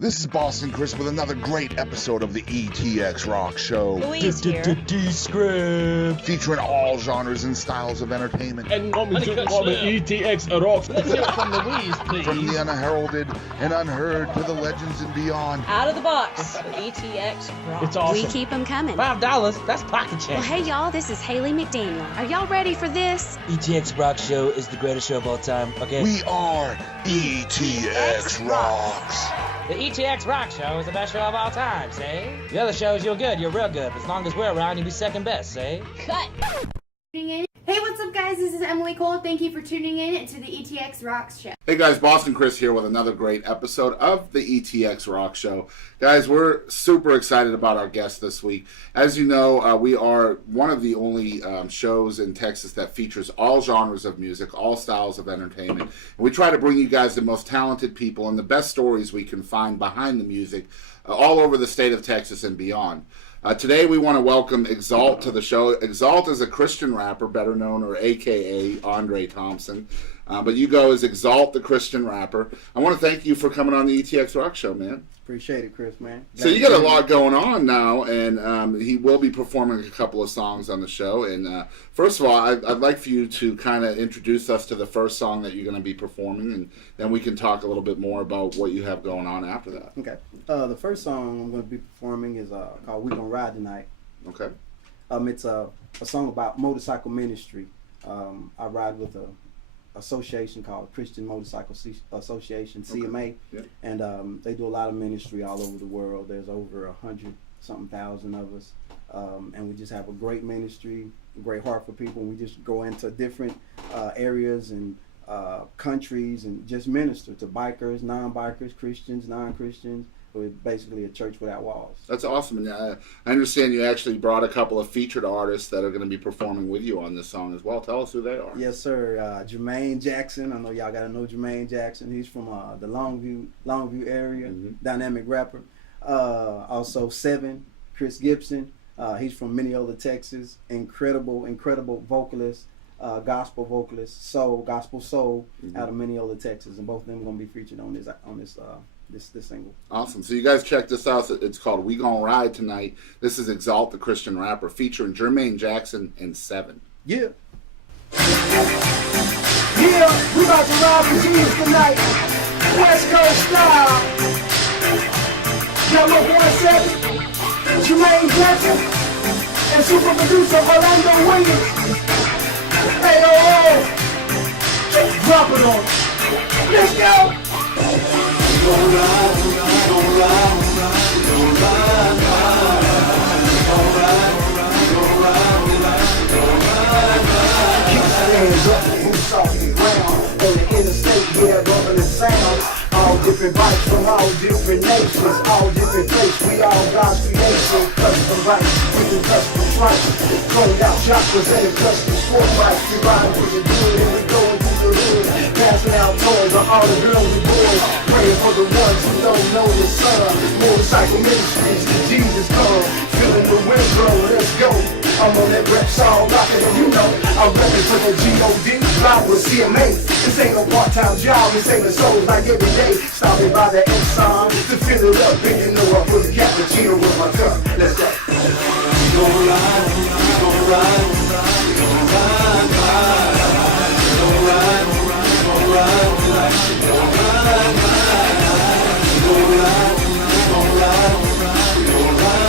This is Boston Chris with another great episode of the ETX ROCKS Show. Louise here. Descript. Featuring all genres and styles of entertainment. And coming to the ETX ROCKS. Let's hear it from Louise, please. From the unheralded and unheard to the legends and beyond. Out of the box, ETX ROCKS. It's awesome. We keep them coming. $5, that's pocket change. Well, hey, y'all, this is Haley McDaniel. Are y'all ready for this? ETX ROCKS Show is the greatest show of all time, okay? We are ETX ROCKS. The ETX ROCKS Show is the best show of all time, say? The other shows, you're good, you're real good. As long as we're around, you'll be second best, say? Cut. Hey, what's up, guys? This is Emily Cole. Thank you for tuning in to the ETX ROCKS Show. Hey guys, Boston Chris here with another great episode of the ETX ROCKS Show. Guys, we're super excited about our guest this week. As you know, we are one of the only shows in Texas that features all genres of music, all styles of entertainment. And we try to bring you guys the most talented people and the best stories we can find behind the music all over the state of Texas and beyond. Today we want to welcome Exalt to the show. Exalt is a Christian rapper, better known or AKA Andre Thompson. But you go as Exalt the Christian rapper. I want to thank you for coming on the ETX ROCKS Show, man. Appreciate it, Chris, man. So you got a lot going on now, and he will be performing a couple of songs on the show. And first of all, I'd like for you to kind of introduce us to the first song that you're going to be performing, and then we can talk a little bit more about what you have going on after that. Okay. The first song I'm going to be performing is called Gon Ride Tonight. Okay. It's a song about motorcycle ministry. I ride with a association called Christian Motorcycle Association, CMA, Yeah. And they do a lot of ministry all over the world. There's over 100-something thousand of us, and we just have a great ministry, a great heart for people. We just go into different areas and countries and just minister to bikers, non-bikers, Christians, non-Christians. We're basically a church without walls. That's awesome. And I understand you actually brought a couple of featured artists that are going to be performing with you on this song as well. Tell us who they are. Yes, sir. Jermaine Jackson. I know y'all got to know Jermaine Jackson. He's from the Longview area, dynamic rapper. Also Se7en, Chris Gibson. He's from Mineola, Texas. Incredible vocalist, gospel vocalist, gospel soul out of Mineola, Texas. And both of them are going to be featured on this single. Awesome. So you guys check this out. It's called We Gon Ride Tonight. This is Exalt the Christian rapper featuring Jermaine Jackson and Se7en. Yeah. Yeah, we about to ride for Jesus tonight. West Coast style. Number 17, Jermaine Jackson, and super producer Orlando Williams. Hey, drop it on. Let's go. Gon' ride, gon' ride, gon' ride, gon' ride, gon' ride, gon' ride. Keep stands up, boots off the ground. On the interstate, yeah, bumping the sound. All different bikes from all different nations, all different places. We all God's creation. Custom bikes with the custom stripes. Cold out choppers and a custom sport bikes. We ride with the good and we going through the hood. Passing out toys to all the girls and boys. Praying for the ones who don't know the sun. Motorcycle ministries, Jesus come. Feeling the wind blow, let's go. I'm on that rap song rockin', and you know I'm reppin' for the G.O.D. Ride with CMA. This ain't no part-time job, we saving souls like every day. Stopping by the Exalt to fill it up, and you know I put a cappuccino with my cup. Let's go. We gon' ride, we gon' ride, we gon' ride, we gon' ride, we gon' ride, we gon' ride, we gon' ride, we gon' ride, we gon' ride, we gon' ride.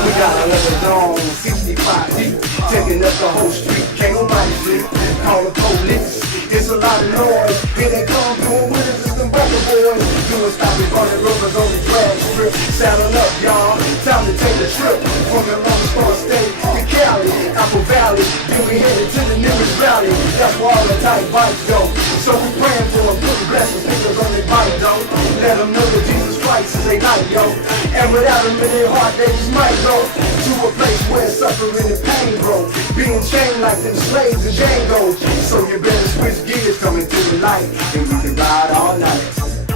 We got a leather dome, 65 deep, taking up the whole street, can't nobody sleep. Call the police, it's a lot of noise. Here they come, doing winners, it's them bucket boys. Doing stopping running rivers on the drag strip. Saddle up, y'all, time to take a trip. From the Lone Star State to Cali, Apple Valley. Then we headed to the nearest valley. That's where all the tight bikes go. So we praying for them, putting blessings, fingers on their bike, though. Let them know that Jesus Christ is their light, yo. And without him in their heart, they just might go to a place where suffering and pain, bro. Being chained like them slaves and Django. So you better switch gears, coming to the light, and we can ride all night.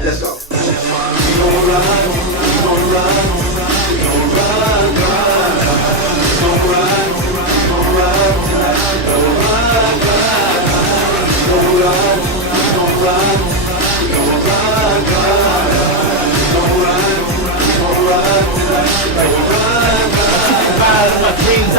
Let's go. We gon' ride, we gon' ride, we gon' ride, we gon' ride, we gon' ride, we gon' ride, we gon' ride, we gon'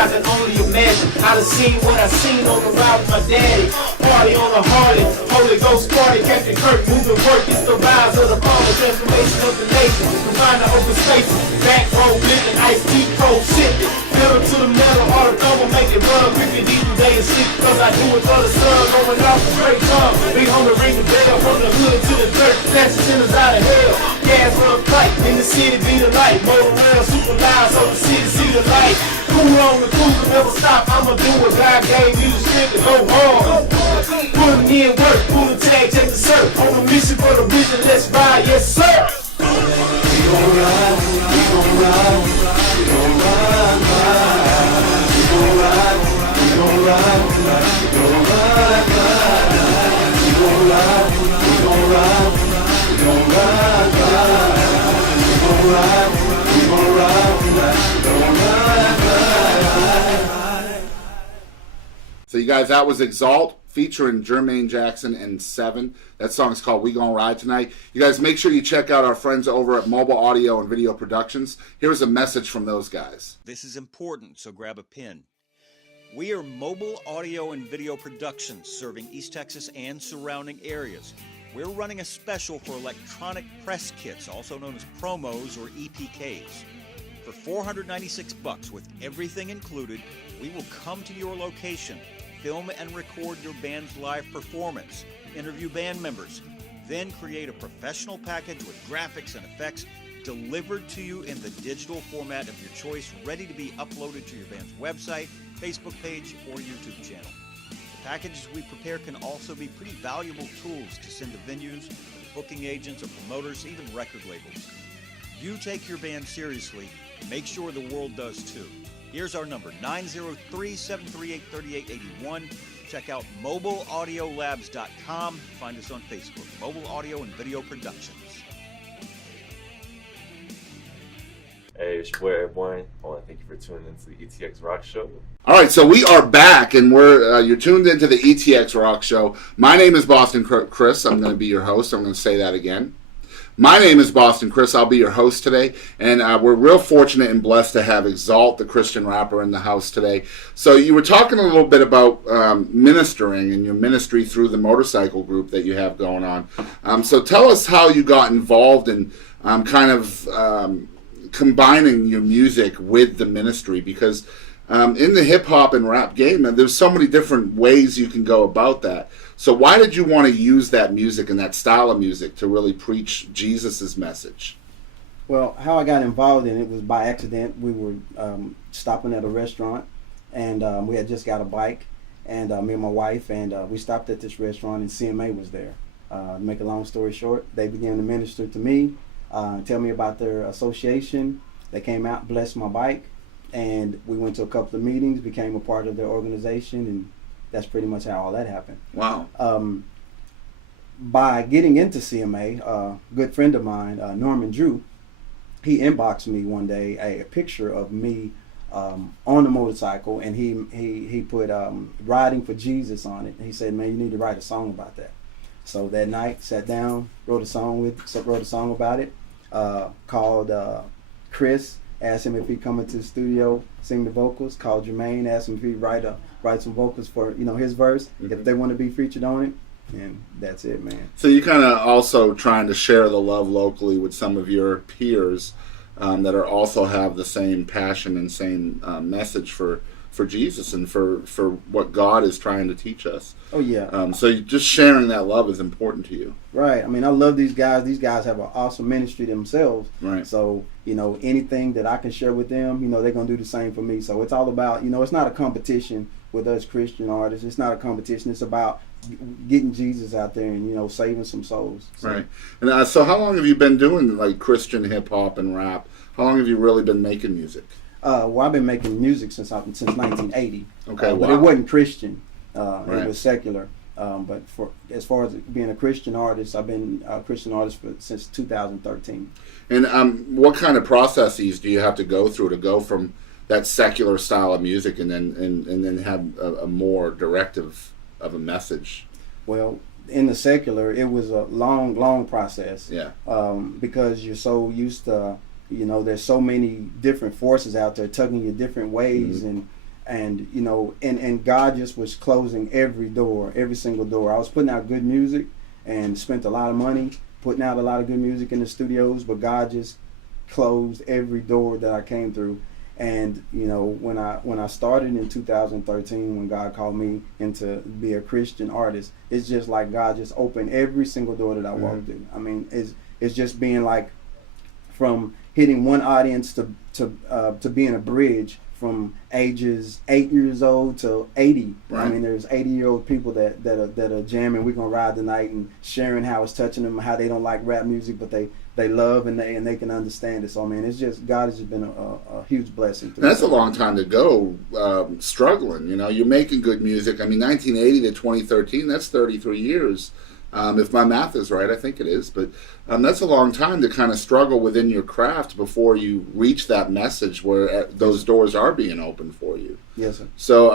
I can only imagine. I done seen what I seen on the ride with my daddy. Party on a Harley, Holy Ghost party, Captain Kirk moving work. It's the rise of the power, transformation of the nation. Combine the open spaces, back road living, ice deep cold shifting. Pedal to the metal, all the thumb will make it run. Quick and deep day and sleep, cause I do it for the sun. Going off the straight tongue, big on the ring the bell. From the hood to the dirt, snatching sinners out of hell. Gas run tight, in the city be the light. Motor rail, super loud, so the city see the light. Cool on the cruiser, never stop, I'ma do what God gave you the strength to go hard. Put in work, pull the tag, take the surf. On a mission for the vision, let's ride, yes sir. We gon' ride, we gon' ride, we gon' ride, ride. We gon' ride, we gon' ride, we gon' ride, ride. We gon' ride, we gon' ride, we gon' ride, ride. We gon' ride, we gon' ride, we gon' ride, ride. So you guys, that was Exalt featuring Jermaine Jackson and Se7en. That song is called We Gon Ride Tonight. You guys make sure you check out our friends over at Mobile Audio and Video Productions. Here's a message from those guys. This is important, so grab a pen. We are Mobile Audio and Video Productions, serving East Texas and surrounding areas. We're running a special for electronic press kits, also known as promos or EPKs. For $496 with everything included, we will come to your location, film and record your band's live performance, interview band members, then create a professional package with graphics and effects delivered to you in the digital format of your choice, ready to be uploaded to your band's website, Facebook page, or YouTube channel. The packages we prepare can also be pretty valuable tools to send to venues, booking agents, or promoters, even record labels. You take your band seriously, make sure the world does too. Here's our number, 903-738-3881. Check out mobileaudiolabs.com. Find us on Facebook, Mobile Audio and Video Productions. Hey, it's your boy Airborne. I want to thank you for tuning into the ETX ROCKS Show. All right, so we are back, and you're tuned into the ETX ROCKS Show. My name is Boston Chris. I'm going to be your host. I'm going to say that again. My name is Boston Chris. I'll be your host today, and we're real fortunate and blessed to have Exalt, the Christian rapper, in the house today. So you were talking a little bit about ministering and your ministry through the motorcycle group that you have going on. So tell us how you got involved in combining your music with the ministry, because in the hip-hop and rap game, there's so many different ways you can go about that. So why did you want to use that music and that style of music to really preach Jesus' message? Well, how I got involved in it was by accident. We were stopping at a restaurant, and we had just got a bike, and me and my wife, and we stopped at this restaurant, and CMA was there. To make a long story short, they began to minister to me, tell me about their association. They came out, blessed my bike, and we went to a couple of meetings, became a part of their organization, and that's pretty much how all that happened. Wow. By getting into CMA, a good friend of mine, Norman Drew, he inboxed me one day a picture of me on the motorcycle, and he put Riding for Jesus on it. And he said, man, you need to write a song about that. So that night, sat down, wrote a song about it, called Chris, asked him if he'd come into the studio, sing the vocals, called Jermaine, asked him if he'd write some vocals for his verse, if they want to be featured on it, and that's it, man. So you kind of also trying to share the love locally with some of your peers that are also have the same passion and same message for Jesus and for what God is trying to teach us. Oh yeah. So just sharing that love is important to you. Right. I mean, I love these guys. These guys have an awesome ministry themselves. Right. So, anything that I can share with them, they're going to do the same for me. So it's all about, it's not a competition with us Christian artists. It's not a competition. It's about getting Jesus out there and, saving some souls. So. Right. And so how long have you been doing like Christian hip hop and rap? How long have you really been making music? Well, I've been making music since 1980. Okay, But it wasn't Christian. Right. It was secular. But as far as being a Christian artist, I've been a Christian artist since 2013. And what kind of processes do you have to go through to go from that secular style of music and then have a more directive of a message? Well, in the secular, it was a long process. Yeah. Because you're so used to, there's so many different forces out there tugging you different ways, and And you know, and God just was closing every door, every single door. I was putting out good music and spent a lot of money putting out a lot of good music in the studios, but God just closed every door that I came through. And you know, when I started in 2013, when God called me into be a Christian artist, it's just like God just opened every single door that I walked through. I mean, it's just being like from hitting one audience to being a bridge from ages 8 years old to 80. Right. I mean, there's 80-year-old people that are jamming. We're gonna ride tonight and sharing how it's touching them, how they don't like rap music, but they love and they can understand it. So I mean, it's just God has just been a huge blessing. That's a long time to go struggling. You know, you're making good music. I mean, 1980 to 2013, that's 33 years. If my math is right, I think it is. But that's a long time to kind of struggle within your craft before you reach that message where those doors are being opened for you. Yes, sir. So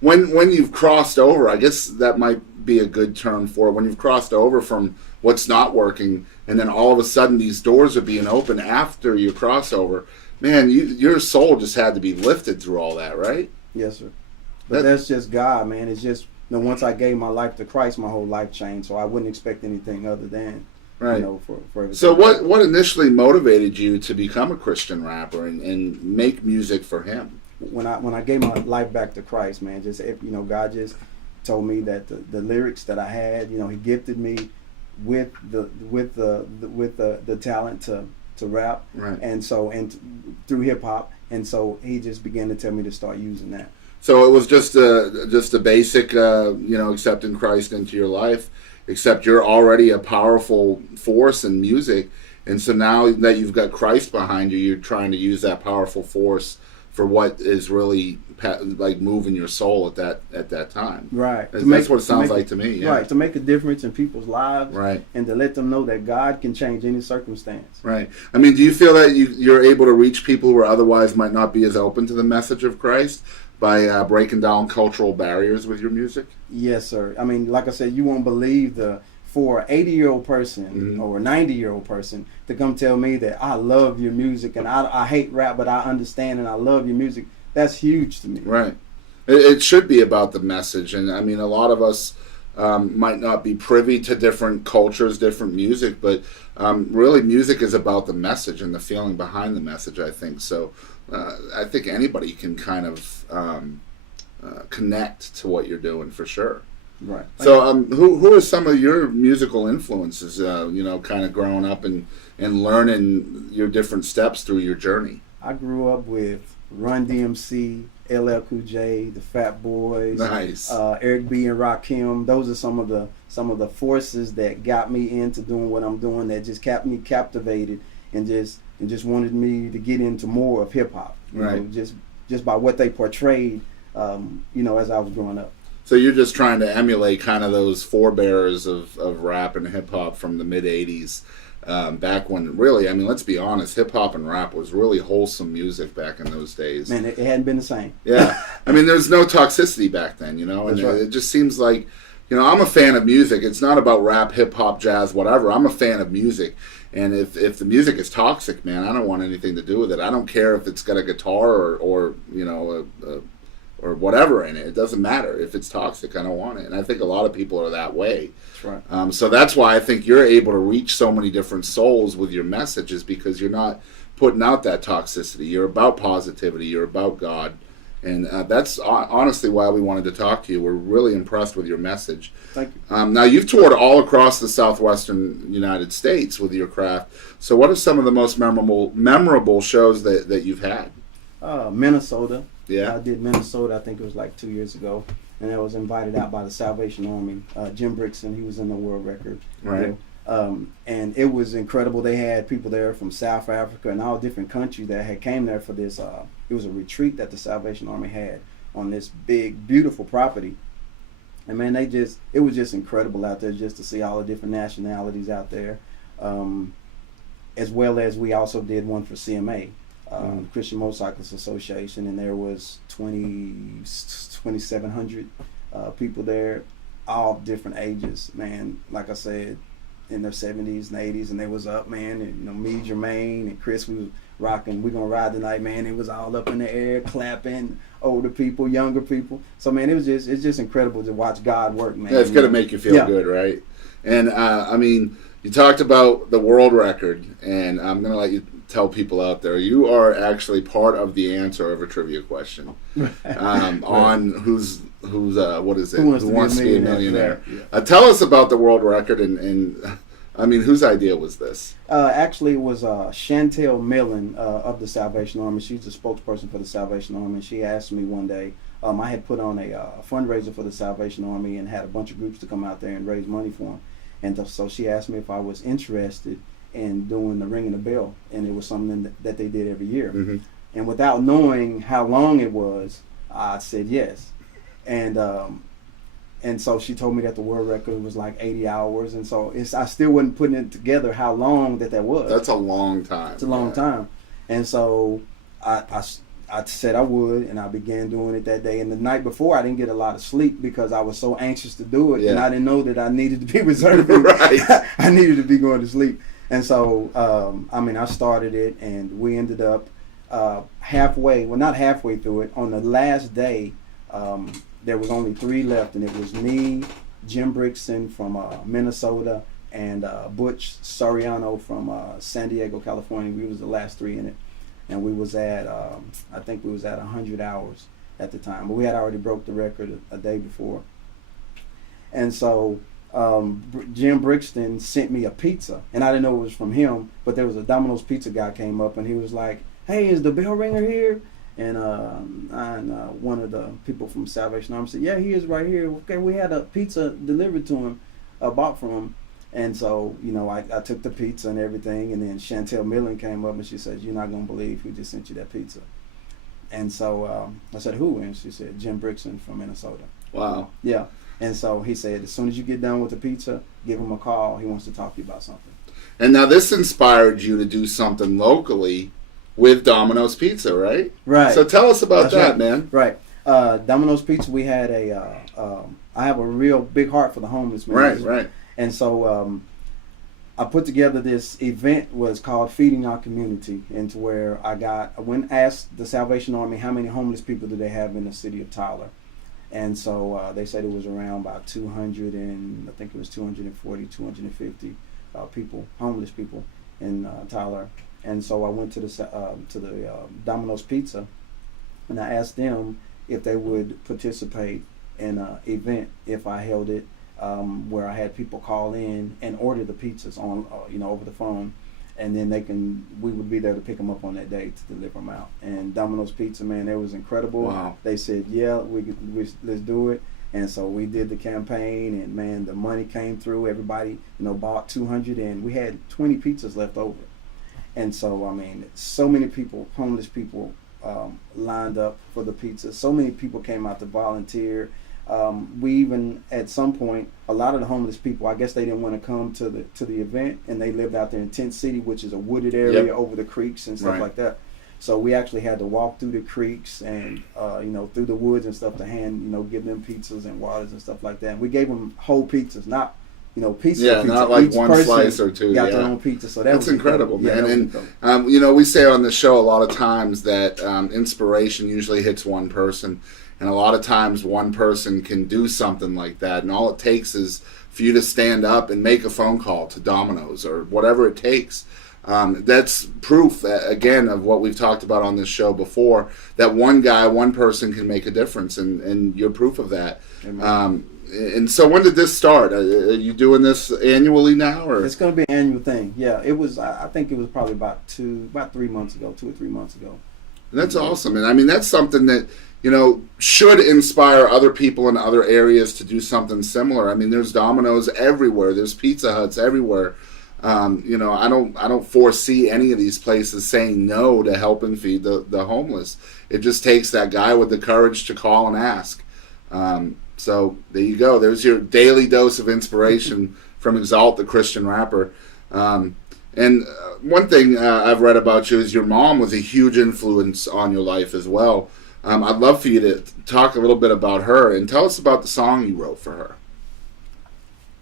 when you've crossed over, I guess that might be a good term for it. When you've crossed over from what's not working, and then all of a sudden these doors are being opened after your crossover, man, your soul just had to be lifted through all that, right? Yes, sir. But that's just God, man. It's just, you know, once I gave my life to Christ, my whole life changed. So I wouldn't expect anything other than, right. You know, for everything. So what initially motivated you to become a Christian rapper and make music for Him? When I gave my life back to Christ, man, just, you know, God just told me that the lyrics that I had, you know, He gifted me with the talent to rap, right. And so through hip hop, and so He just began to tell me to start using that. So it was just a basic, you know, accepting Christ into your life, except you're already a powerful force in music. And so now that you've got Christ behind you, you're trying to use that powerful force for what is really like moving your soul at that time. Right. That's what it sounds like to me. Yeah. Right. To make a difference in people's lives. Right. And to let them know that God can change any circumstance. Right. I mean, do you feel that you're able to reach people who otherwise might not be as open to the message of Christ by breaking down cultural barriers with your music? Yes, sir. I mean, like I said, you won't believe for an 80-year-old person or a 90-year-old person to come tell me that I love your music and I hate rap, but I understand and I love your music. That's huge to me. Right. It should be about the message. And I mean, a lot of us might not be privy to different cultures, different music, but really music is about the message and the feeling behind the message, I think. So I think anybody can kind of connect to what you're doing for sure. Right. So who are some of your musical influences, you know, kind of growing up and learning your different steps through your journey? I grew up with Run DMC, LL Cool J, the Fat Boys, nice. Eric B and Rakim. Those are some of the forces that got me into doing what I'm doing, that just kept me captivated and just wanted me to get into more of hip hop. Right. Know, just by what they portrayed, you know, as I was growing up. So you're just trying to emulate kind of those forebearers of rap and hip hop from the mid '80s. Back when, really, I mean, let's be honest, hip hop and rap was really wholesome music back in those days. Man, it hadn't been the same. Yeah, I mean, there's no toxicity back then, you know, and That's right. It just seems like, you know, I'm a fan of music. It's not about rap, hip hop, jazz, whatever. I'm a fan of music, and if the music is toxic, man, I don't want anything to do with it. I don't care if it's got a guitar or you know, or whatever in it. It doesn't matter. If it's toxic, I don't want it. And I think a lot of people are that way. That's right. So that's why I think you're able to reach so many different souls with your messages, because you're not putting out that toxicity. You're about positivity. You're about God. And that's honestly why we wanted to talk to you. We're really impressed with your message. Thank you. Now, you've toured all across the southwestern United States with your craft. So what are some of the most memorable shows that you've had? Minnesota. Yeah. I did Minnesota, I think it was like 2 years ago. And I was invited out by the Salvation Army. Jim Brixton, he was in the world record. Right. And it was incredible. They had people there from South Africa and all different countries that had came there for this. It was a retreat that the Salvation Army had on this big, beautiful property. And man, it was just incredible out there just to see all the different nationalities out there. As well as we also did one for CMA. Christian Motorcyclists Association, and there was 2,700 people there, all different ages, man. Like I said, in their 70s and 80s, and they was up, man. And you know, me, Jermaine, and Chris, we was rocking. We Gonna Ride Tonight, man. It was all up in the air, clapping. Older people, younger people. So man, it's just incredible to watch God work, man. Yeah, it's gonna make you feel good, right? And I mean, you talked about the world record, and I'm gonna let you tell people out there you are actually part of the answer of a trivia question on who's what is it? Who wants to be a millionaire? Yeah. Tell us about the world record, and I mean, whose idea was this? Actually, it was Chantel Millen of the Salvation Army. She's the spokesperson for the Salvation Army. She asked me one day. I had put on a fundraiser for the Salvation Army and had a bunch of groups to come out there and raise money for them. And so she asked me if I was interested in doing the ringing the bell, and it was something that they did every year. Mm-hmm. And without knowing how long it was, I said yes. And so she told me that the world record was like 80 hours, and so I still wasn't putting it together how long that was. That's a long time. It's a long time. And so I said I would, and I began doing it that day. And the night before, I didn't get a lot of sleep because I was so anxious to do it, and I didn't know that I needed to be reserving. Right. I needed to be going to sleep. And so, I started it, and we ended up halfway, well, not halfway through it. On the last day, there was only 3 left, and it was me, Jim Brixton from Minnesota, and Butch Soriano from San Diego, California. We was the last 3 in it, and we was at I think we was at 100 hours at the time, but we had already broke the record a day before. And so Jim Brixton sent me a pizza, and I didn't know it was from him, but there was a Domino's pizza guy came up, and he was like, "Hey, is the bell ringer here?" And one of the people from Salvation Army said, "Yeah, he is right here." Okay, we had a pizza delivered to him, bought from him. And so, you know, I took the pizza and everything, and then Chantel Millen came up and she said, "You're not going to believe who just sent you that pizza." And so I said, "Who?" And she said, "Jim Brixton from Minnesota." Wow. Yeah. And so he said, as soon as you get done with the pizza, give him a call. He wants to talk to you about something. And now this inspired you to do something locally with Domino's Pizza, right? Right. So tell us about That's that, right. man. Right. Domino's Pizza, we had I have a real big heart for the homeless, man. Right. And so I put together this event, was called Feeding Our Community, and to where I went asked the Salvation Army how many homeless people do they have in the city of Tyler. And so they said it was around about 200 and I think it was 240, 250 people, homeless people in Tyler. And so I went to the Domino's Pizza, and I asked them if they would participate in an event if I held it, where I had people call in and order the pizzas on, over the phone, and then we would be there to pick them up on that day to deliver them out. And Domino's Pizza, man, it was incredible. Wow. They said, "Yeah, let's do it." And so we did the campaign, and man, the money came through. Everybody, bought 200, and we had 20 pizzas left over. And so, I mean, so many people, homeless people, lined up for the pizza. So many people came out to volunteer. We even, at some point, a lot of the homeless people, I guess they didn't want to come to the event, and they lived out there in Tent City, which is a wooded area over the creeks and stuff like that. So we actually had to walk through the creeks and through the woods and stuff to give them pizzas and waters and stuff like that. And we gave them whole pizzas, not pizza. Yeah, pizza. not like Each one slice or two. got their own pizza. So that's incredible, man. And we say on the show a lot of times that inspiration usually hits one person. And a lot of times one person can do something like that, and all it takes is for you to stand up and make a phone call to Domino's or whatever it takes. That's proof, again, of what we've talked about on this show before, that one person can make a difference, and you're proof of that. And so when did this start? Are you doing this annually now? Or? It's going to be an annual thing. Yeah, it was. I think it was probably about 3 months ago, 2 or 3 months ago. And that's awesome. And I mean, that's something that, should inspire other people in other areas to do something similar. I mean, there's Domino's everywhere. There's Pizza Huts everywhere. I don't foresee any of these places saying no to helping feed the homeless. It just takes that guy with the courage to call and ask. So there you go. There's your daily dose of inspiration from Exalt, the Christian rapper. And one thing I've read about you is your mom was a huge influence on your life as well. I'd love for you to talk a little bit about her and tell us about the song you wrote for her.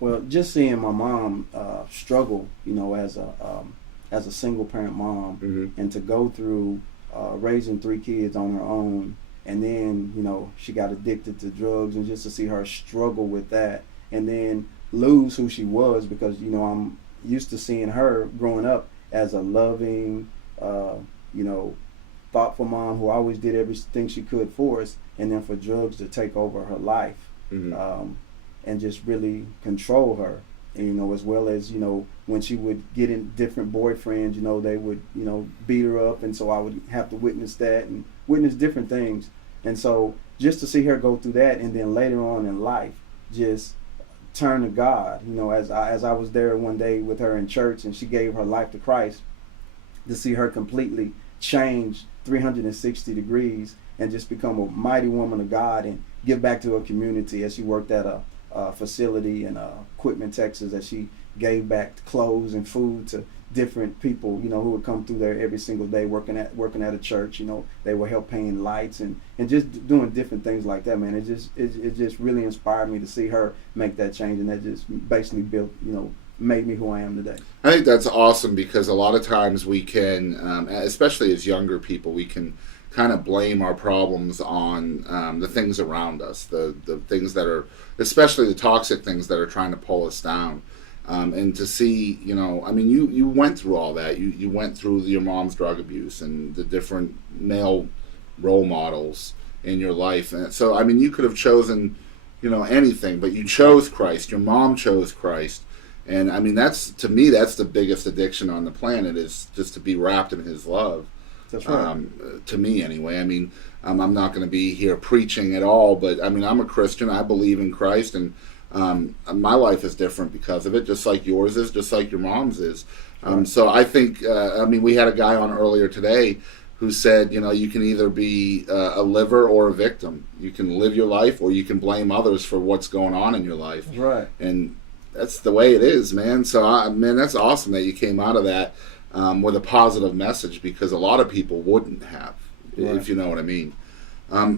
Well, just seeing my mom struggle, you know, as a single parent mom, and to go through raising 3 kids on her own, and then, you know, she got addicted to drugs, and just to see her struggle with that, and then lose who she was, because, you know, I'm used to seeing her growing up as a loving, you know, thoughtful mom who always did everything she could for us, and then for drugs to take over her life, and just really control her. And, you know, as well as, you know, when she would get in different boyfriends, you know, they would, you know, beat her up, and so I would have to witness that and witness different things. And so just to see her go through that, and then later on in life just turn to God, you know, as I was there one day with her in church, and she gave her life to Christ, to see her completely change 360 degrees and just become a mighty woman of God and give back to her community, as she worked at a facility in Quitman, Texas, that she gave back clothes and food to different people, you know, who would come through there every single day working at a church. You know, they would help paying lights and just doing different things like that, man. It just really inspired me to see her make that change, and that just basically built, you know, made me who I am today. I think that's awesome, because a lot of times we can, especially as younger people, we can kind of blame our problems on the things around us, the things that are, especially the toxic things that are trying to pull us down. And to see, you know, I mean, you went through all that. You went through your mom's drug abuse and the different male role models in your life. And so, I mean, you could have chosen, you know, anything, but you chose Christ. Your mom chose Christ. And I mean, to me, that's the biggest addiction on the planet, is just to be wrapped in his love. That's right. To me, anyway. I mean, I'm not going to be here preaching at all, but I mean, I'm a Christian. I believe in Christ, and my life is different because of it, just like yours is, just like your mom's is. So I think, I mean, we had a guy on earlier today who said, you know, you can either be a liver or a victim. You can live your life, or you can blame others for what's going on in your life. That's right. And that's the way it is, man. So, man, that's awesome that you came out of that with a positive message, because a lot of people wouldn't have, if you know what I mean.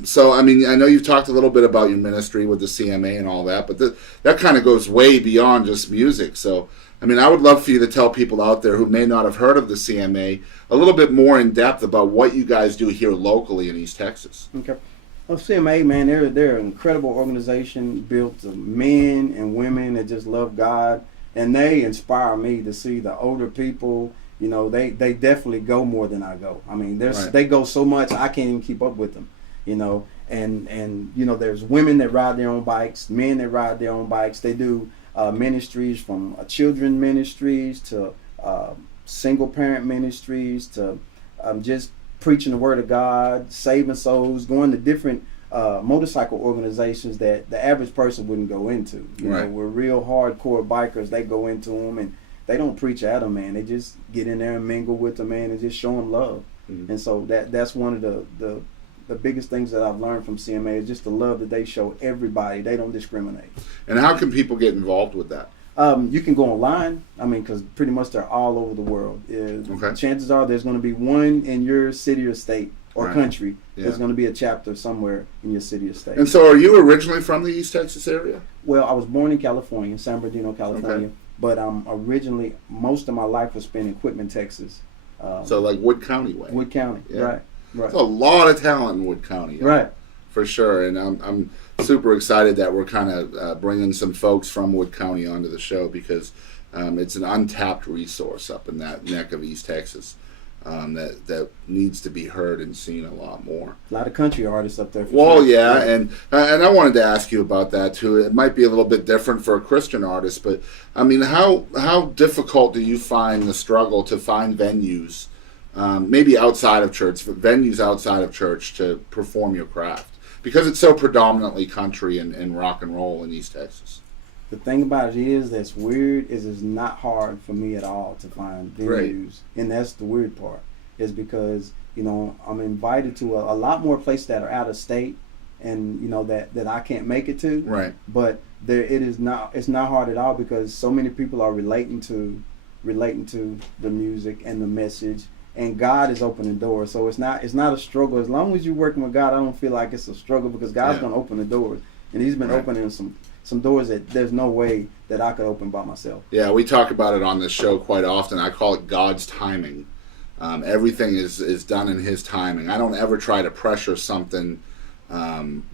So, I mean, I know you've talked a little bit about your ministry with the CMA and all that, but that kind of goes way beyond just music. So, I mean, I would love for you to tell people out there who may not have heard of the CMA a little bit more in depth about what you guys do here locally in East Texas. Okay. Well, CMA, man, they're an incredible organization built of men and women that just love God, and they inspire me to see the older people. You know, they definitely go more than I go. I mean, they go so much I can't even keep up with them. You know, and you know, there's women that ride their own bikes, men that ride their own bikes. They do ministries from children ministries to single parent ministries to just preaching the word of God, saving souls, going to different motorcycle organizations that the average person wouldn't go into. You know, we're real hardcore bikers. They go into them, and they don't preach at them, man. They just get in there and mingle with them, man, and just show them love. And so that's one of the biggest things that I've learned from CMA, is just the love that they show everybody. They don't discriminate. And how can people get involved with that? You can go online. I mean, because pretty much they're all over the world. Chances are there's going to be one in your city or state or country. There's going to be a chapter somewhere in your city or state. And so, are you originally from the East Texas area? Well, I was born in California, San Bernardino, California. But originally, most of my life was spent in Quitman, Texas. So like Wood County way. Wood County, right. There's a lot of talent in Wood County. Right. For sure. And I'm super excited that we're kind of bringing some folks from Wood County onto the show, because it's an untapped resource up in that neck of East Texas that needs to be heard and seen a lot more. A lot of country artists up there. And I wanted to ask you about that too. It might be a little bit different for a Christian artist, but I mean, how difficult do you find the struggle to find venues, maybe outside of church, venues outside of church, to perform your craft? Because it's so predominantly country and rock and roll in East Texas. The thing about it is that's weird is it's not hard for me at all to find venues. And that's the weird part, is because, you know, I'm invited to a lot more places that are out of state, and, you know, that I can't make it to. Right. But it's not hard at all, because so many people are relating to the music and the message, and God is opening doors. So it's not a struggle. As long as you're working with God, I don't feel like it's a struggle, because God's going to open the doors. And he's been opening some some doors that there's no way that I could open by myself. Yeah, we talk about it on this show quite often. I call it God's timing. Everything is done in His timing. I don't ever try to pressure something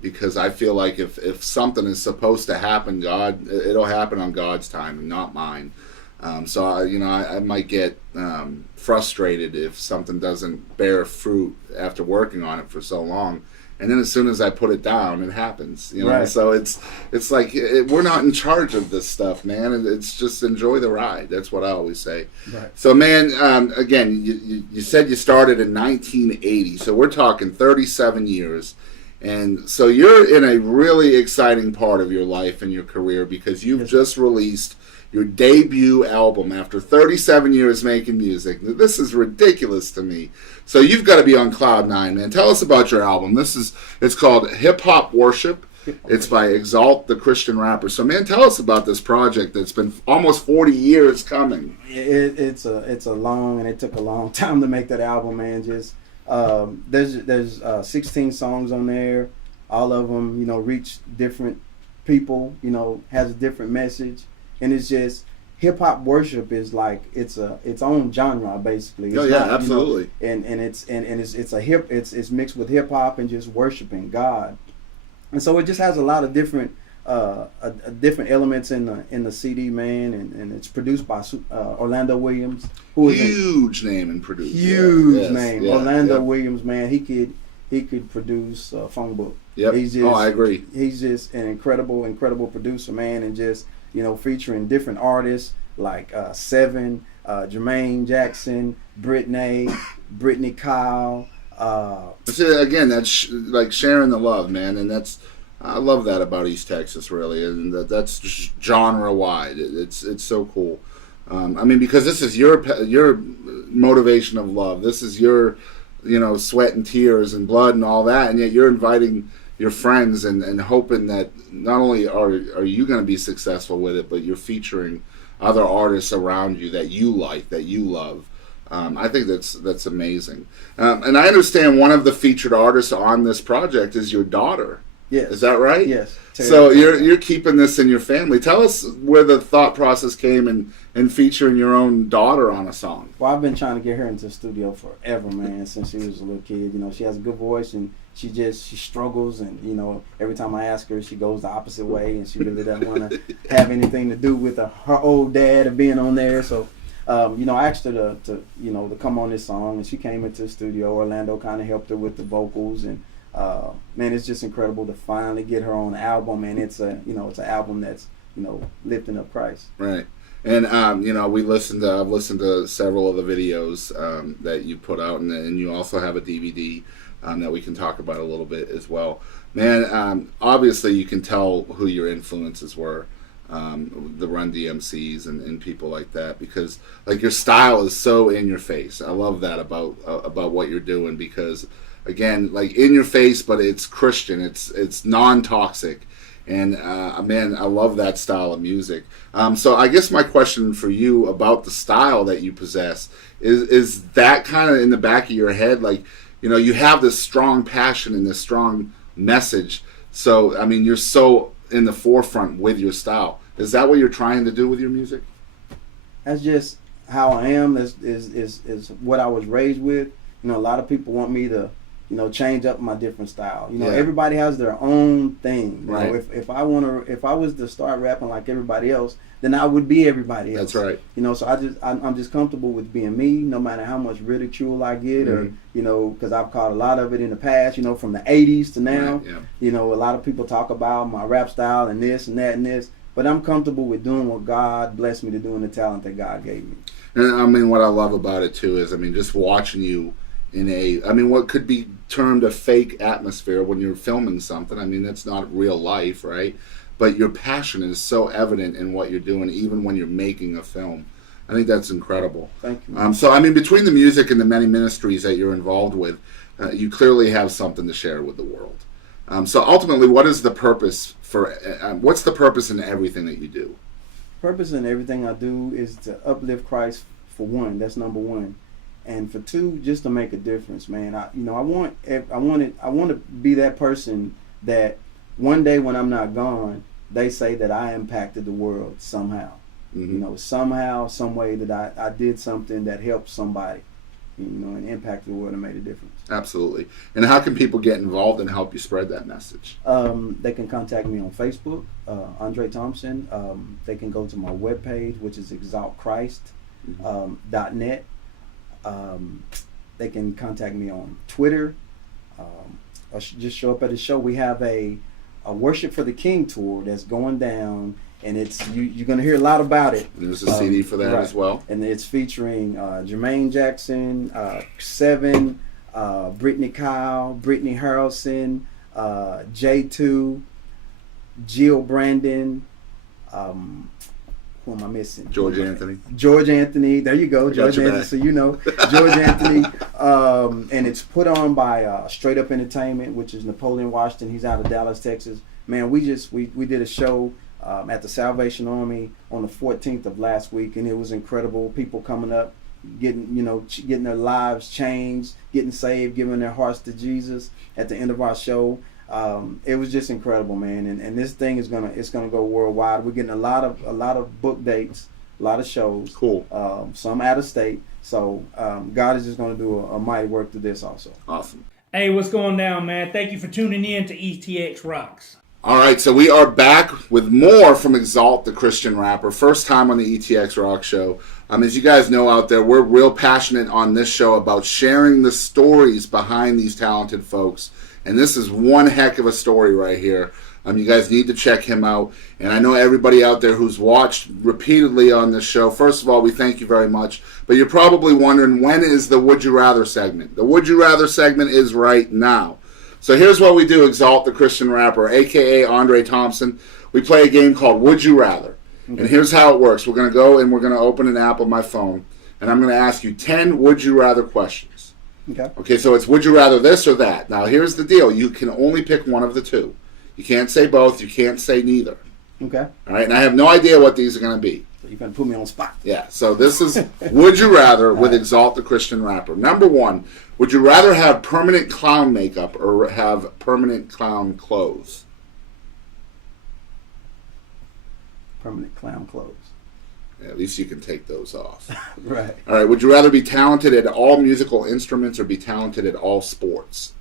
because I feel like if something is supposed to happen, it'll happen on God's time and not mine. So I might get frustrated if something doesn't bear fruit after working on it for so long, and then as soon as I put it down, it happens. Right. So it's like we're not in charge of this stuff, man. And it's just enjoy the ride. That's what I always say. Right. So, man, again, you said you started in 1980, so we're talking 37 years. And so you're in a really exciting part of your life and your career because you've just released your debut album after 37 years making music. This is ridiculous to me. So you've got to be on cloud nine, man. Tell us about your album. It's called Hip Hop Worship. It's by Exalt, the Christian rapper. So, man, tell us about this project that's been almost 40 years coming. It's a long, and it took a long time to make that album, man. Just there's 16 songs on there. All of them, reach different people. Has a different message. And it's just hip hop worship is like its own genre basically. It's absolutely. And it's mixed with hip hop and just worshiping God. And so it just has a lot of different different elements in the CD, man. And it's produced by Orlando Williams, who is huge name in producing. Huge name. Yeah, Orlando Williams, man. He could produce Phone Book. Yep. I agree. He's just an incredible producer, man, and just featuring different artists like Se7en, Jermaine Jackson, Brittany Kyle. Again, that's like sharing the love, man, and I love that about East Texas, really, and that's genre wide. It's so cool. Because this is your motivation of love. This is your sweat and tears and blood and all that, and yet you're inviting your friends and hoping that not only are you going to be successful with it, but you're featuring other artists around you that you like, that you love. I think that's amazing. And I understand one of the featured artists on this project is your daughter. Yes. Is that right? Yes. So you're keeping this in your family. Tell us where the thought process came in featuring your own daughter on a song. Well, I've been trying to get her into the studio forever, man, since she was a little kid. She has a good voice, and she struggles, and every time I ask her, she goes the opposite way, and she really doesn't want to have anything to do with her old dad or being on there. So, I asked her to come on this song, and she came into the studio. Orlando kind of helped her with the vocals, and man, it's just incredible to finally get her on the album, and it's an album that's lifting up Christ. Right. And I've listened to several of the videos that you put out, and you also have a DVD that we can talk about a little bit as well. Man, obviously you can tell who your influences were, the Run DMCs and people like that, because like your style is so in your face. I love that about what you're doing, because again, like in your face, but it's Christian, it's non-toxic. And man, I love that style of music. So I guess my question for you about the style that you possess is that kind of in the back of your head, like, you have this strong passion and this strong message. So, you're so in the forefront with your style. Is that what you're trying to do with your music? That's just how I am. Is what I was raised with. A lot of people want me to change up my different style. Everybody has their own thing. Right. If I was to start rapping like everybody else, then I would be everybody else. That's right. So I'm just comfortable with being me, no matter how much ridicule I get, or because I've caught a lot of it in the past. From the '80s to now. Right, yeah. A lot of people talk about my rap style and this and that and this, but I'm comfortable with doing what God blessed me to do and the talent that God gave me. And what I love about it too is, just watching you in what could be termed a fake atmosphere when you're filming something. That's not real life, right? But your passion is so evident in what you're doing, even when you're making a film. I think that's incredible. Thank you. So, between the music and the many ministries that you're involved with, you clearly have something to share with the world. So, ultimately, what's the purpose in everything that you do? Purpose in everything I do is to uplift Christ, for one. That's number one. And for two, just to make a difference, man. I want to be that person that one day when I'm not gone, they say that I impacted the world somehow. Mm-hmm. You know, somehow, some way that I did something that helped somebody, you know, and impacted the world and made a difference. Absolutely. And how can people get involved and help you spread that message? They can contact me on Facebook, Andre Thompson. They can go to my webpage, which is exaltchrist.net. They can contact me on Twitter. Or just show up at the show. We have a Worship for the King tour that's going down, and it's you're going to hear a lot about it. There's a CD for that as well. And it's featuring Jermaine Jackson Se7en, Brittany Kyle, Brittany Harrelson, J2, Jill Brandon, who am I missing? George Anthony. George Anthony. There you go, George Anthony. So you know George Anthony. And it's put on by Straight Up Entertainment, which is Napoleon Washington. He's out of Dallas, Texas. Man, we did a show at the Salvation Army on the 14th of last week, and it was incredible. People coming up, getting their lives changed, getting saved, giving their hearts to Jesus at the end of our show. It was just incredible, man. And this thing is gonna go worldwide. We're getting a lot of book dates, a lot of shows. Cool. Some out of state. So God is just gonna do a mighty work through this also. Awesome. Hey, what's going down, man? Thank you for tuning in to ETX Rocks. All right, so we are back with more from Exalt, the Christian rapper. First time on the ETX ROCKS Show. As you guys know out there, we're real passionate on this show about sharing the stories behind these talented folks. And this is one heck of a story right here. You guys need to check him out. And I know everybody out there who's watched repeatedly on this show, first of all, we thank you very much. But you're probably wondering, when is the Would You Rather segment? The Would You Rather segment is right now. So here's what we do, Exalt, the Christian rapper, a.k.a. Andre Thompson. We play a game called Would You Rather. And here's how it works. We're going to go and we're going to open an app on my phone. And I'm going to ask you 10 Would You Rather questions. Okay, so it's would you rather this or that. Now, here's the deal. You can only pick one of the two. You can't say both. You can't say neither. Okay. All right, and I have no idea what these are going to be. So you're going to put me on the spot. Yeah, so this is Would You Rather with Exalt, the Christian rapper. Number one, would you rather have permanent clown makeup or have permanent clown clothes? Permanent clown clothes. Yeah, at least you can take those off. Right. All right, would you rather be talented at all musical instruments or be talented at all sports?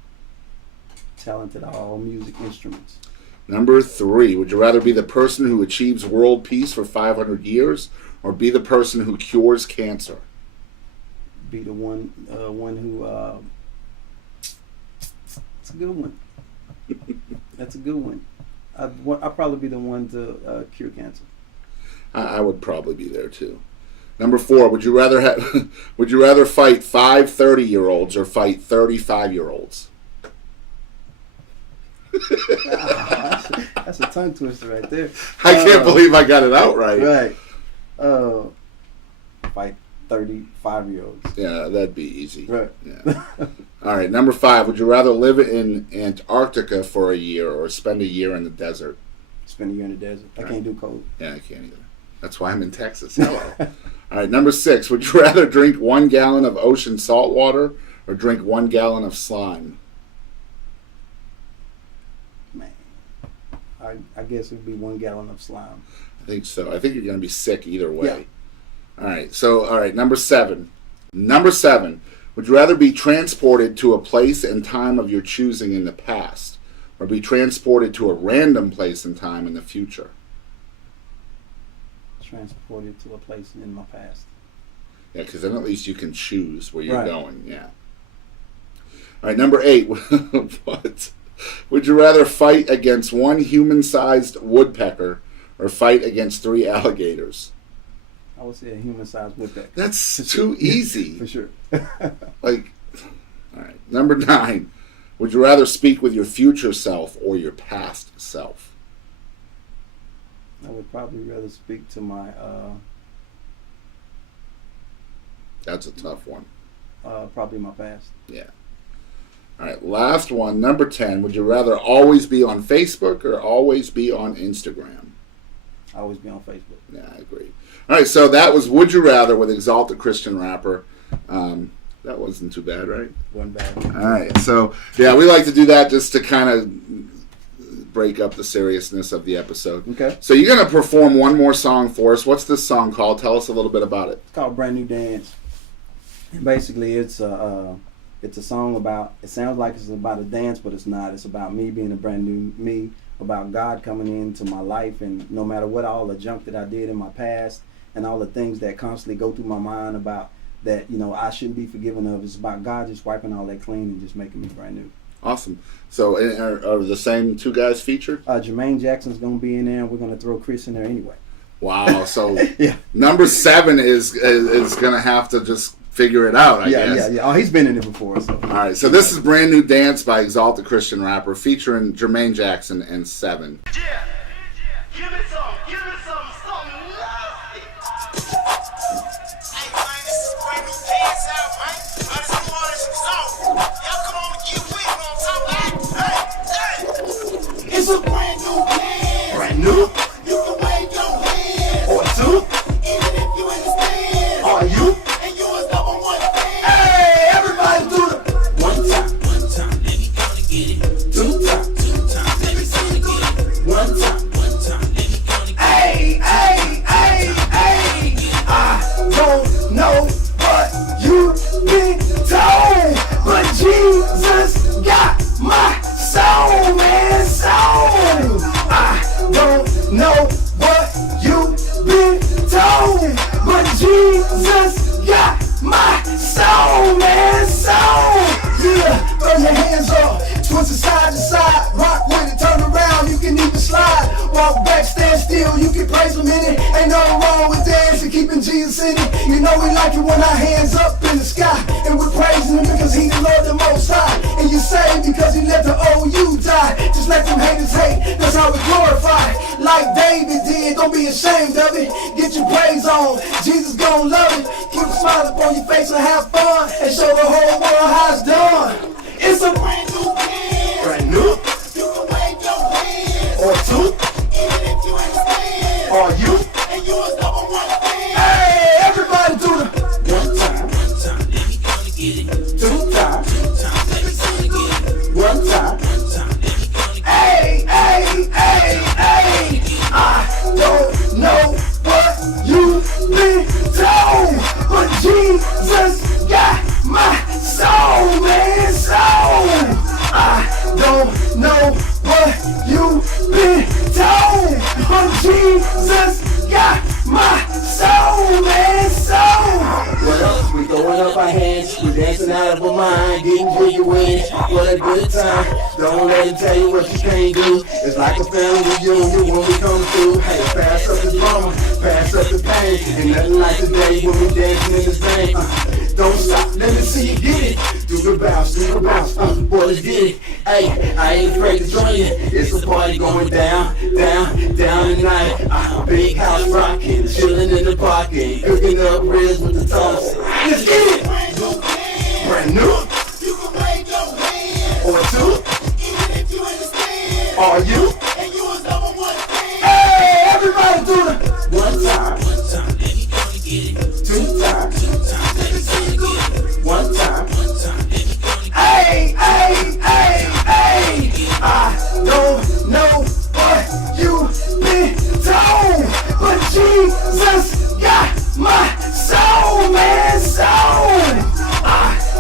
Talented at all music instruments. Number three, would you rather be the person who achieves world peace for 500 years or be the person who cures cancer? Be the one who... That's a good one. That's a good one. I'd probably be the one to cure cancer. I would probably be there too. Number four, would you rather fight 5 30-year-olds or fight 35-year-olds? That's a tongue twister right there. I can't believe I got it out right. Right. Fight 35-year-olds. Yeah, that'd be easy. Right. Yeah. All right, number five, would you rather live in Antarctica for a year or spend a year in the desert? Spend a year in the desert. I can't do cold. Yeah, I can't either. That's why I'm in Texas. Hello. All right, number six, would you rather drink 1 gallon of ocean salt water or drink 1 gallon of slime? Man, I guess it would be 1 gallon of slime. I think so. I think you're going to be sick either way. Yeah. All right, number seven. Number seven, would you rather be transported to a place and time of your choosing in the past or be transported to a random place and time in the future? Transported to a place in my past. Yeah, because then at least you can choose where you're going. Yeah. All right, number eight. What? Would you rather fight against 1 human-sized woodpecker or fight against 3 alligators? I would say a human-sized woodpecker. That's too easy. For sure. All right. Number 9. Would you rather speak with your future self or your past self? I would probably rather speak to my... That's a tough one. Probably my past. Yeah. All right, last one, number 10. Would you rather always be on Facebook or always be on Instagram? Always be on Facebook. Yeah, I agree. All right, so that was Would You Rather with Exalt, the Christian rapper. That wasn't too bad, right? Wasn't bad. All right, so yeah, we like to do that just to kind of break up the seriousness of the episode. Okay. So you're gonna perform one more song for us. What's this song called? Tell us a little bit about it. It's called Brand New Dance. And basically, it's a song about. It sounds like it's about a dance, but it's not. It's about me being a brand new me. About God coming into my life, and no matter what all the junk that I did in my past, and all the things that constantly go through my mind about that, I shouldn't be forgiven of. It's about God just wiping all that clean and just making me brand new. Awesome. So are the same two guys featured? Jermaine Jackson's gonna be in there, and we're gonna throw Chris in there anyway. Wow. So yeah. Number 7 is gonna have to just figure it out, I guess. Yeah. Oh, he's been in it before. So. All right. So this is Brand New Dance by Exalt, the Christian rapper, featuring Jermaine Jackson and Se7en. Yeah. Give me something nasty. Hey, man, this is Brand New Dance out, man. This new artist Exalt. Y'all come on and get with me on top of that. Hey. It's a brand new dance. Brand new? You can wave your hands. Or two. Even if you understand. Are you? And you is number 1 fan. Hey, everybody do the one time, let me go to get it. 2 times, let me go to get it. 1 time, let me go to get it. Hey, I don't know what you've been told, but Jesus got my soul, man, soul. I don't know what you've been told, but Jesus got my soul, man, soul. Yeah, throw your hands up, twist it side to side, rock with it, turn around, you can even slide. Walk back, stand still, you can praise him in it. Ain't nothing wrong with dancing, keeping Jesus in it. You know we like it when our hands up in the sky, and we're praising him because he's the Lord the Most High. And you saved because he let the OU die. Just let them haters hate, that's how we glorify. Like David did, don't be ashamed of it. Get your praise on, Jesus gon' love it. Keep a smile upon your face and have fun, and show the whole world how it's done. It's a brand new dance. Brand new? You can wave your hands. Or two. Even if you understand. Are you? And you is number 1 fan. Hey, everybody do the 1 time, let me go to get it. 2 times, let me go to get it. 1 time, let me go to get it. Hey, I don't know what you've been told, but Jesus got my soul, man, soul. I don't know what you've been told, but Jesus got my soul, man, soul. What else? We throwing up our hands, we dancing out of our mind, getting jiggy with it. What a good time. Don't let it tell you what you can't do. It's like a family reunion when we come through. Hey, pass up the drama, pass up the pain. Ain't nothing like the day when we dancing in this vein. Don't stop, let me see you get it. Do the bounce, boy, let's get it. Hey, I ain't afraid to join you. It's a party going down tonight. Big house rocking, chillin' in the pocket, cooking up ribs with the Thompson. Let's get it. Brand new. You can wave your hands. Or two. Even if you understand. Are you? And you is number 1 fan. Hey, everybody do the 1 time, let me go to get it. 2 times, let me go to get it. 1 time, let me go to get it. Hey, I don't know what you've been told, but Jesus got my soul, man, soul. I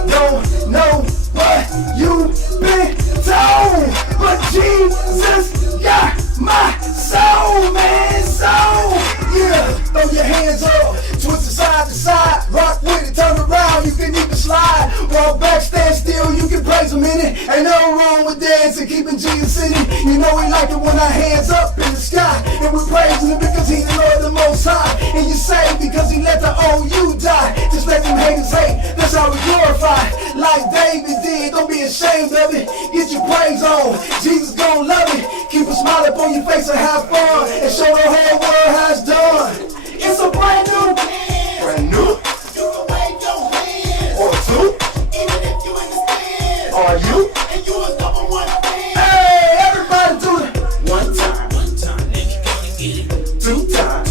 don't know what you've been told, but Jesus got my soul, man, soul. Yeah, throw your hands up, twist it side to side, rock with it, turn around, you can even slide. Walk back, stand still, you can praise him in it. Ain't nothing wrong with dancing, keeping Jesus in it. You know we like it when our hands up in the sky, and we're praising him because he's the Lord the Most High. And you saved because he let the OU die. Just let them haters hate, that's how we glorify. Like David did, don't be ashamed of it. Get your praise on, Jesus gon' love it. Keep a smile up on your face and have fun, and show the whole world how it's done. It's a brand new dance. Brand new. You can wave your hands. Or two. Even if you understand. Are you? And you is number 1 fan. Hey, everybody do the 1 time, let me go to get it. 2 times,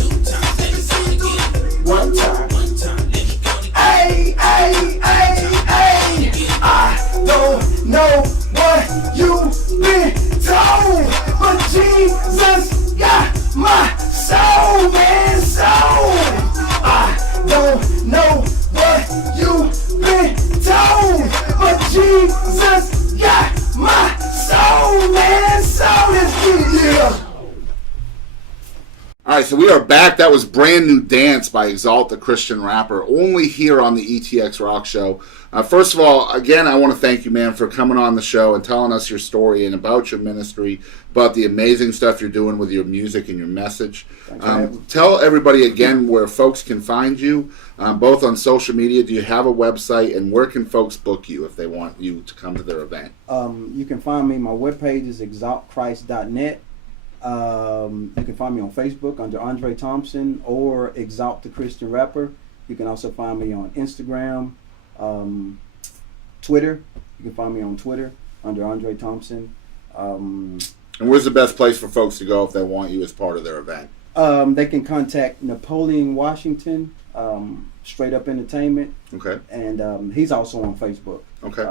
let me go to get it. 1 time, let me go to get it. Hey, I don't know what you've been told, but So we are back. That was Brand New Dance by Exalt, the Christian rapper, only here on the ETX Rock Show. First of all, again, I want to thank you, man, for coming on the show and telling us your story and about your ministry, about the amazing stuff you're doing with your music and your message. Tell everybody again where folks can find you, both on social media. Do you have a website, and where can folks book you if they want you to come to their event? You can find me. My webpage is exaltchrist.net. You can find me on Facebook under Andre Thompson or Exalt the Christian Rapper. You can also find me on Instagram, Twitter. You can find me on Twitter under Andre Thompson. And where's the best place for folks to go if they want you as part of their event? They can contact Napoleon Washington, Straight Up Entertainment. Okay. And he's also on Facebook. Okay.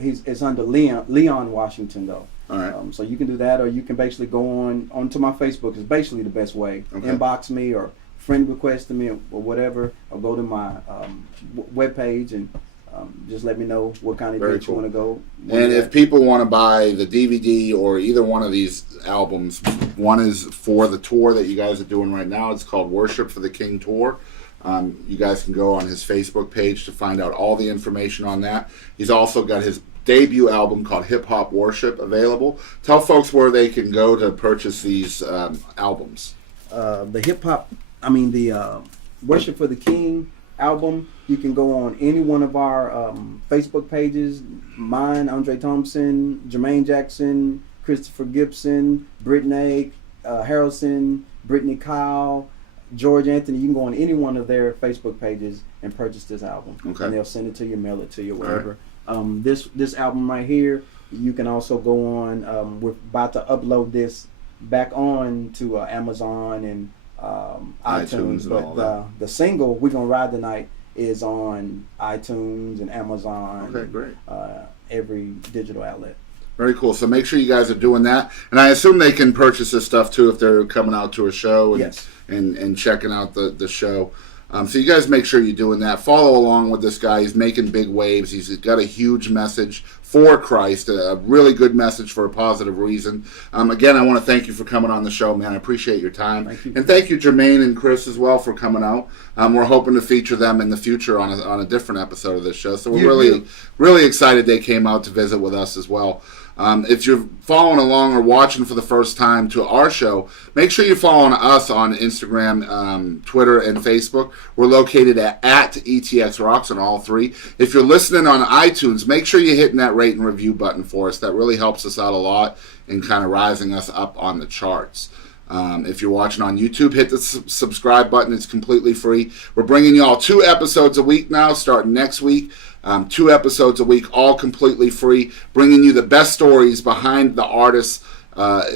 It's under Leon Washington, though. All right. So you can do that, or you can basically go onto my Facebook. It's basically the best way. Okay. Inbox me or friend request me or whatever, or go to my webpage and just let me know what kind of event you want to go. And if people want to buy the DVD or either one of these albums, one is for the tour that you guys are doing right now. It's called Worship for the King Tour. You guys can go on his Facebook page to find out all the information on that. He's also got his debut album called Hip Hop Worship available. Tell folks where they can go to purchase these albums. The Worship for the King album, you can go on any one of our Facebook pages. Mine, Andre Thompson, Jermaine Jackson, Christopher Gibson, Brittany Harrelson, Brittany Kyle, George Anthony. You can go on any one of their Facebook pages and purchase this album. Okay. And they'll send it to you, mail it to you, whatever. This album right here, you can also go on. We're about to upload this back on to Amazon and iTunes, and all but the single "We're Gonna Ride Tonight" is on iTunes and Amazon. Okay, great. Every digital outlet. Very cool. So make sure you guys are doing that, and I assume they can purchase this stuff too if they're coming out to a show and Yes. and checking out the show. So you guys make sure you're doing that. Follow along with this guy. He's making big waves. He's got a huge message for Christ, a really good message for a positive reason. Again, I want to thank you for coming on the show, man. I appreciate your time. Thank you. And thank you, Jermaine and Chris, as well, for coming out. We're hoping to feature them in the future on a different episode of this show. So we're really excited they came out to visit with us as well. If you're following along or watching for the first time to our show, make sure you're following us on Instagram, Twitter, and Facebook. We're located at ETX Rocks on all three. If you're listening on iTunes, make sure you're hitting that rate and review button for us. That really helps us out a lot in kind of rising us up on the charts. If you're watching on YouTube, hit the subscribe button. It's completely free. We're bringing you all 2 episodes a week now, starting next week. 2 episodes a week, all completely free, bringing you the best stories behind the artists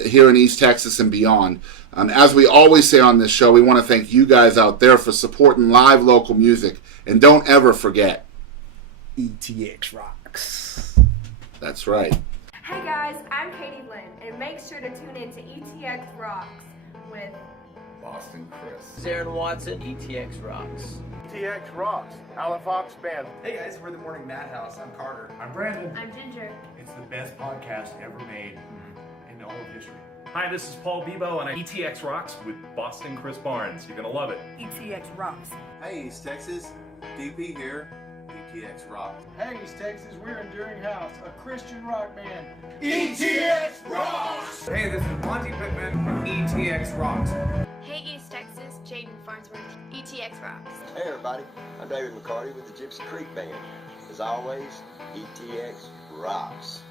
here in East Texas and beyond. As we always say on this show, we want to thank you guys out there for supporting live local music. And don't ever forget, ETX Rocks. That's right. Hey guys, I'm Katie Lynn, and make sure to tune in to ETX Rocks with Boston Chris. Se7en Watson, ETX Rocks. ETX Rocks, Alan Fox Band. Hey guys, we're the Morning Madhouse. I'm Carter. I'm Brandon. I'm Ginger. It's the best podcast ever made in all of history. Hi, this is Paul Bebo, and I ETX Rocks with Boston Chris Barnes. You're gonna love it. ETX Rocks. Hey East Texas, DP here. ETX Rocks. Hey East Texas, we're Enduring House, a Christian rock band. ETX Rocks! Hey, this is Monty Pittman from ETX Rocks. Hey East Texas, Jaden Farnsworth, ETX Rocks. Hey everybody, I'm David McCarty with the Gypsy Creek Band. As always, ETX Rocks.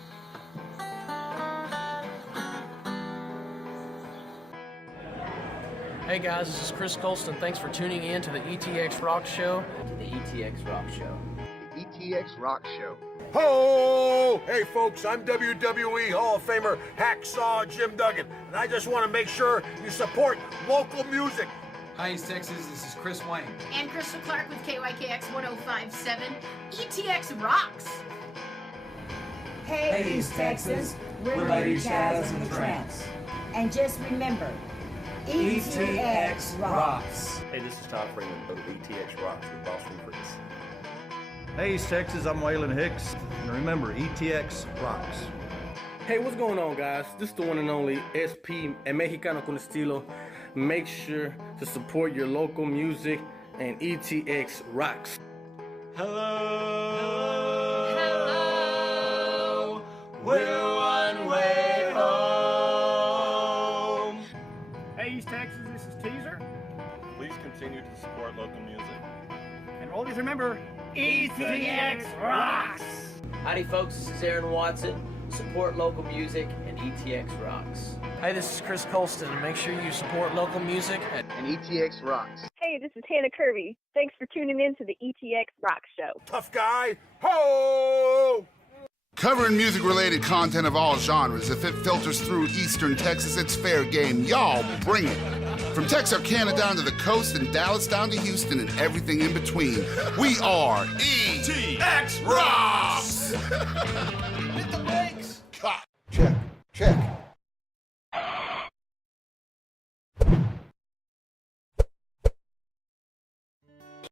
Hey guys, this is Chris Colston. Thanks for tuning in to the ETX ROCKS Show. To the ETX ROCKS Show. The ETX ROCKS Show. Ho! Hey folks, I'm WWE Hall of Famer Hacksaw Jim Duggan, and I just want to make sure you support local music. Hi East Texas, this is Chris Wayne. And Crystal Clark with KYKX 1057. ETX Rocks. Hey East Texas, we're Lady Chaz and the Tramps. And just remember, ETX Rocks. Hey, this is Todd Freeman of ETX Rocks with Boston Chris. Hey East Texas, I'm Waylon Hicks, and remember, ETX Rocks. Hey, what's going on guys? This is the one and only SP, El Mexicano con Estilo. make sure to support your local music, and ETX rocks. Hello, we're one way home. Hey East Texas, this is Teaser. Please continue to support local music. And always remember, ETX rocks! Howdy folks, this is Aaron Watson. Support local music and ETX rocks. Hey, this is Chris Colston, and make sure you support local music and ETX rocks. Hey, this is Hannah Kirby. Thanks for tuning in to the ETX ROCKS Show. Tough guy, ho! Covering music-related content of all genres. If it filters through Eastern Texas, it's fair game. Y'all bring it. From Texarkana down to the coast and Dallas down to Houston and everything in between, we are ETX Rocks!